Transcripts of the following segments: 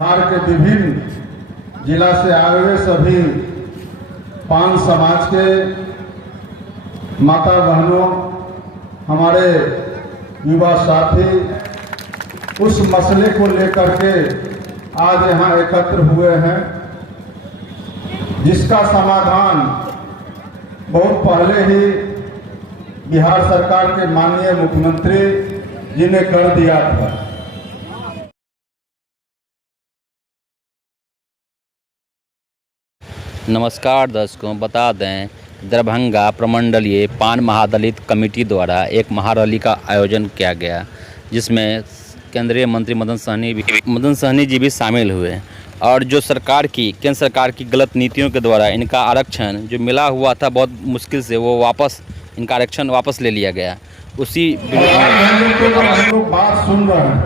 बिहार के विभिन्न जिला से आए हुए सभी पान समाज के माता बहनों, हमारे युवा साथी उस मसले को लेकर के आज यहाँ एकत्र हुए हैं, जिसका समाधान बहुत पहले ही बिहार सरकार के माननीय मुख्यमंत्री जी ने कर दिया था। नमस्कार दर्शकों, बता दें दरभंगा प्रमंडलीय पान महादलित कमेटी द्वारा एक महारैली का आयोजन किया गया, जिसमें केंद्रीय मंत्री मदन सहनी जी भी शामिल हुए। और जो केंद्र सरकार की गलत नीतियों के द्वारा इनका आरक्षण जो मिला हुआ था बहुत मुश्किल से, वो इनका आरक्षण वापस ले लिया गया। उसी लोग बात सुन रहे हैं,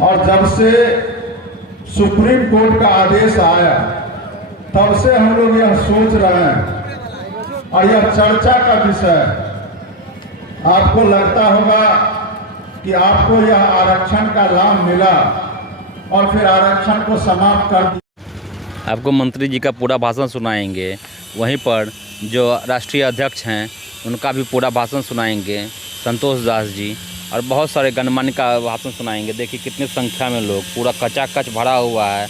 और जब से सुप्रीम कोर्ट का आदेश आया तब से हम लोग यह सोच रहे हैं और यह चर्चा का विषय। आपको लगता होगा कि आपको यह आरक्षण का लाभ मिला और फिर आरक्षण को समाप्त कर दिया। आपको मंत्री जी का पूरा भाषण सुनाएंगे, वहीं पर जो राष्ट्रीय अध्यक्ष हैं उनका भी पूरा भाषण सुनाएंगे, संतोष दास जी, और बहुत सारे गणमान्य का भाषण सुनाएंगे। देखिए कितनी संख्या में लोग, पूरा कचाकच भरा हुआ है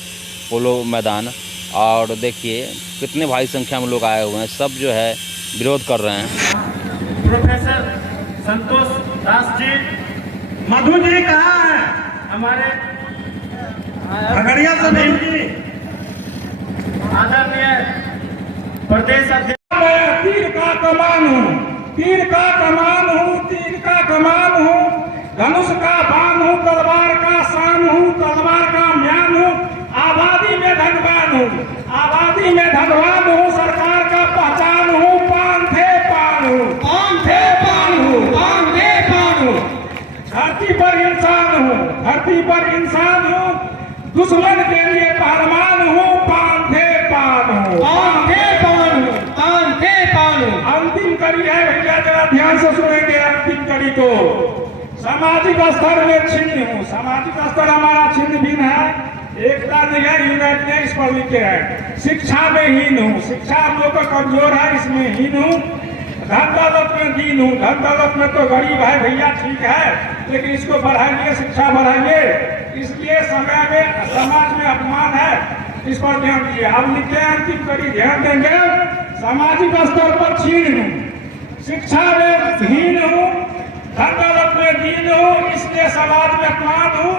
पोलो मैदान, और देखिए कितने भारी संख्या में लोग आए हुए हैं। सब जो है विरोध कर रहे हैं। प्रोफेसर संतोष दास जी, मधु जी कहाँ है? हमारे खगड़िया से नहीं, आदरणीय प्रदेश अध्यक्ष। तीर का कमान हूँ, तीर का कमान हूँ, तीर का कमान हूँ, धनुष का बाण हूँ, तलवार का शान हूँ, तलवार का म्यान हूँ, आबादी में धनवान हूँ, आबादी में धनवान हूँ, सरकार का पहचान हूँ, पान थे पान हूँ, पान थे पान हूँ, पान थे पान हूँ, धरती पर इंसान हूँ, धरती पर इंसान हूँ, दुश्मन के लिए पहलवान हूँ, पान थे पान हूँ, पान थे पान हूँ, पान थे पान हूँ। अंतिम कड़ी है भैया, जरा ध्यान से सुनेंगे अंतिम कड़ी को। सामाजिक स्तर में छिन्न हूँ, सामाजिक स्तर हमारा छिन्न भिन्न है, एकता जगह यूनाइट ने इस पर लिखे है। शिक्षा में हीन हूँ, शिक्षा हम लोग का कमजोर है, इसमें हीन हूँ। धन दौलत में दीन हूँ, धन दौलत में तो गरीब है भैया, ठीक है, लेकिन इसको बढ़ाइए, शिक्षा बढ़ाइए। इसलिए समय में समाज में अपमान है, इस पर ध्यान दीजिए। अब लिखे अंतिम कड़ी, ध्यान देंगे। सामाजिक स्तर पर छीन हूँ, शिक्षा में हीन हूँ, धन दौलत में दीन हूँ, इसलिए समाज में अपमान हूँ।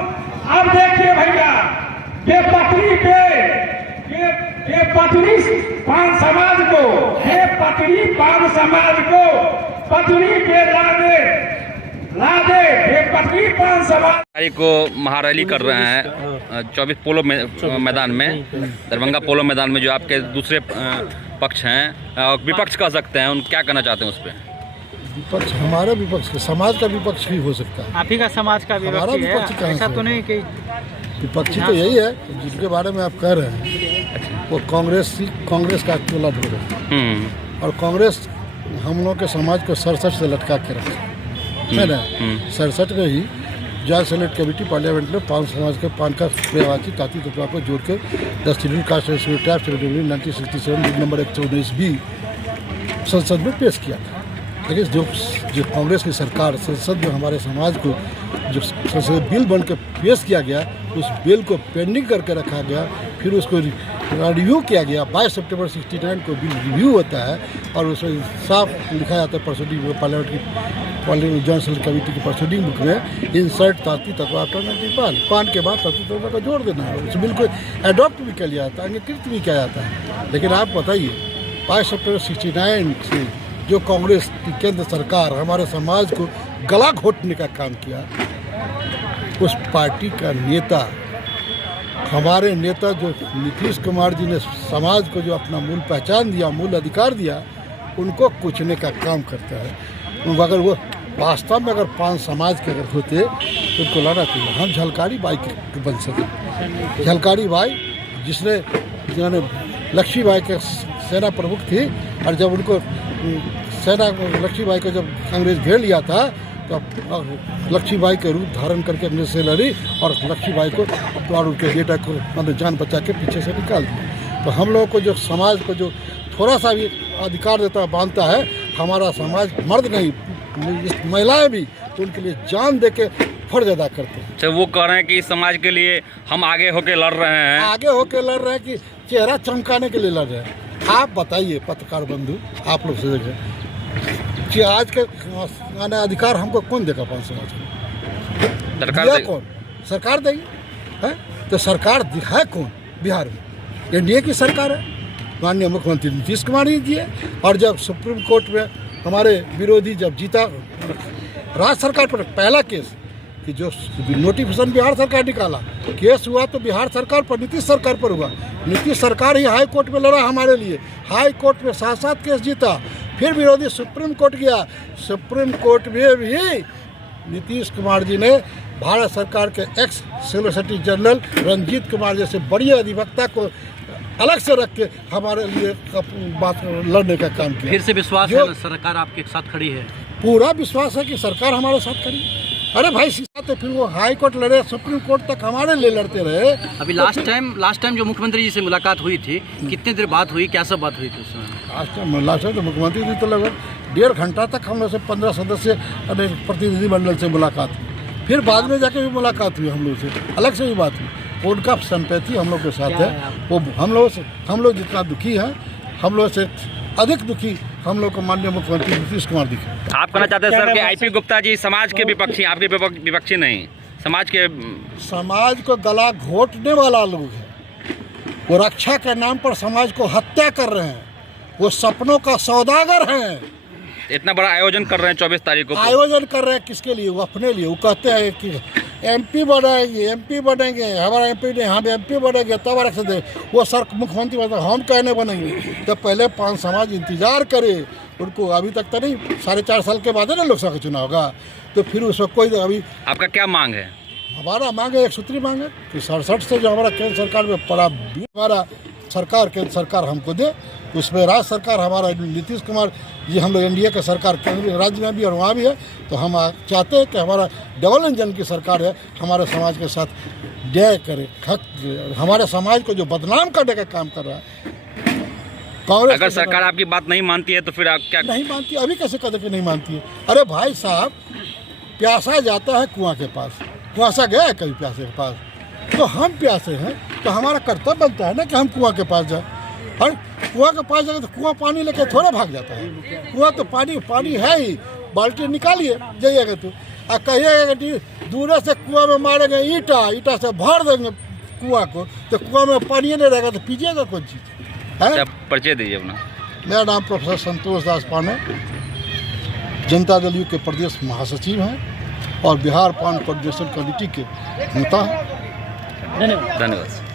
अब देखिए भैया, ये पटरी पान समाज को, ये पटरी पान समाज को पटरी पे ला दे, ये पटरी पान समाज को महारैली कर रहे हैं 24 पोलो मैदान में, दरभंगा पोलो मैदान में। जो आपके दूसरे पक्ष हैं, विपक्ष कह सकते हैं, उन क्या कहना चाहते हैं उस पर? विपक्ष हमारा विपक्ष, समाज का विपक्ष भी हो सकता है। आप ही का समाज का विपक्ष है, ऐसा तो नहीं कि विपक्षी तो यही है जिसके बारे में आप कह रहे हैं, वो कांग्रेस का टोला ढो रहे हैं, और कांग्रेस हम लोग के समाज को 67 से लटका के रखा है ना। 67 में ही जॉइंट सेलेक्ट कमेटी पार्लियामेंट में पान समाज के पान का प्रवासी ताती तत्वा को जोड़ के 10 शेड्यूल कास्ट 1967 बिल नंबर 119 भी संसद में पेश किया था। लेकिन जो कांग्रेस की सरकार संसद में हमारे समाज को जो संसद बिल बन के पेश किया गया, उस बिल को पेंडिंग करके रखा गया, फिर उसको रिव्यू किया गया। 22 सितंबर 69 को बिल रिव्यू होता है, और उसमें साफ लिखा जाता है proceeding parliament joint select committee की प्रोसीडिंग बुक में, इंसर्ट ताती तत्वा पान के बाद ताती तत्वा का जोड़ देना है। उस बिल को एडॉप्ट भी किया जाता है, अंगीकृत भी किया जाता है। लेकिन आप बताइए, 22 सितंबर 69 से जो कांग्रेस की केंद्र सरकार हमारे समाज को गला घोटने का काम किया, उस पार्टी का नेता, हमारे नेता जो नीतीश कुमार जी ने समाज को जो अपना मूल पहचान दिया, मूल अधिकार दिया, उनको कुचलने का काम करता है। अगर वो वास्तव में अगर पान समाज के अगर होते तो उनको लाना चाहिए। हम झलकारी बाई बन सके, झलकारी बाई जिन्होंने लक्ष्मीबाई के सेना प्रमुख थी, और जब उनको लक्ष्मीबाई को जब अंग्रेज घेर लिया था लक्ष्मीबाई के रूप धारण करके अपने से लड़ी और लक्ष्मीबाई को और उनके बेटा को मतलब जान बचा के पीछे से निकाल दिया। तो हम लोगों को जो समाज को जो थोड़ा सा भी अधिकार देता बांधता है, हमारा समाज मर्द नहीं महिलाएं भी तो उनके लिए जान दे के फर्ज अदा करते हैं। अच्छा, वो कह रहे हैं कि इस समाज के लिए हम आगे होके लड़ रहे हैं, आगे होके लड़ रहे हैं कि चेहरा चमकाने के लिए लड़ रहे हैं। आप बताइए पत्रकार बंधु, आप लोग से देखें कि आज के अधिकार हमको कौन देगा? पाँच समाज को सरकार कौन? सरकार देगी है? तो सरकार है कौन बिहार में? एनडीए की सरकार है, माननीय मुख्यमंत्री नीतीश कुमार ही दिए। और जब सुप्रीम कोर्ट में हमारे विरोधी जब जीता राज्य सरकार पर पहला केस कि जो नोटिफिकेशन बिहार सरकार निकाला, केस हुआ तो बिहार सरकार पर नीतीश सरकार पर हुआ। नीतीश सरकार ही हाई कोर्ट में लड़ा हमारे लिए, हाई कोर्ट में 7 केस जीता। फिर विरोधी सुप्रीम कोर्ट गया, सुप्रीम कोर्ट में भी नीतीश कुमार जी ने भारत सरकार के ex solicitor general Ranjit Kumar जैसे बड़ी अधिवक्ता को अलग से रख के हमारे लिए बात लड़ने का काम किया। फिर से विश्वास है सरकार आपके साथ खड़ी है? पूरा विश्वास है कि सरकार हमारे साथ खड़ी। अरे भाई सीधा तो फिर वो हाई कोर्ट लड़े, सुप्रीम कोर्ट तक हमारे लिए लड़ते रहे। अभी लास्ट टाइम जो मुख्यमंत्री जी से मुलाकात हुई थी, कितनी देर बात हुई, क्या सब बात हुई थी उस समय? लास्ट टाइम तो मुख्यमंत्री जी तो लगभग 1.5 घंटा तक हम लोग से 15 सदस्य प्रतिनिधिमंडल से मुलाकात हुई। फिर बाद में जाके भी मुलाकात हुई, हम लोग से अलग से भी बात हुई। उनका संपैथी हम लोग के साथ है। वो हम लोग जितना दुखी हैं, हम लोग से अधिक दुखी हम लोग को माननीय मुख्यमंत्री नीतीश कुमार दिखे। आप कहना चाहते हैं सर कि आईपी गुप्ता जी समाज के विपक्षी, आपके विपक्षी नहीं, समाज को गला घोटने वाला लोग है। वो रक्षा के नाम पर समाज को हत्या कर रहे हैं, वो सपनों का सौदागर हैं। इतना बड़ा आयोजन कर रहे हैं 24 तारीख को। आयोजन कर रहे हैं किसके लिए? वो अपने लिए। वो कहते हैं कि एमपी बनेंगे, हमारा एमपी नहीं, हम एमपी बनेंगे तब आरक्षण दे। वो सर मुख्यमंत्री बता हम कहने बनेंगे, तो पहले 5 समाज इंतजार करे उनको। अभी तक तो नहीं, 4.5 साल के बाद है ना लोकसभा का चुनाव होगा, तो फिर उस वक्त कोई अभी। आपका क्या मांग है? हमारा मांग है, एक सूत्री मांग है कि 67 से जो हमारा केंद्र सरकार में पड़ा, हमारा सरकार केंद्र सरकार हमको दे। उसमें राज्य सरकार हमारा नीतीश कुमार जी, हम लोग एनडीए का सरकार केंद्रीय राज्य में भी और वहाँ भी है, तो हम चाहते हैं कि हमारा डबल इंजन की सरकार है, हमारे समाज के साथ न्याय करे, हमारे समाज को जो बदनाम करने का काम कर रहा है। कांग्रेस अगर सरकार आपकी बात नहीं मानती है तो फिर आप क्या? नहीं मानती, अभी कैसे कहते कि नहीं मानती है? अरे भाई साहब, प्यासा जाता है कुआं के पास, कुआसा गया है कभी प्यासे के पास? तो हम प्यासे हैं, तो हमारा कर्तव्य बनता है ना कि हम कुआं के पास जाए। और कुआं के पास जाएगा तो कुआं पानी लेके थोड़ा भाग जाता है। कुआं तो पानी है ही, बाल्टी निकालिए जाइएगा तो, और कहिएगा कि दूर से कुआं में मारेंगे ईटा से भर देंगे कुआं को, तो कुआं में पानी नहीं रहेगा तो पीजिएगा कौन चीज़ है? परिचय दीजिए अपना। मेरा नाम professor Santosh Das Pandey, Janata Dal you के प्रदेश महासचिव हैं और बिहार पान कोऑर्डिनेशन कमेटी के नेता हैं। धन्यवाद।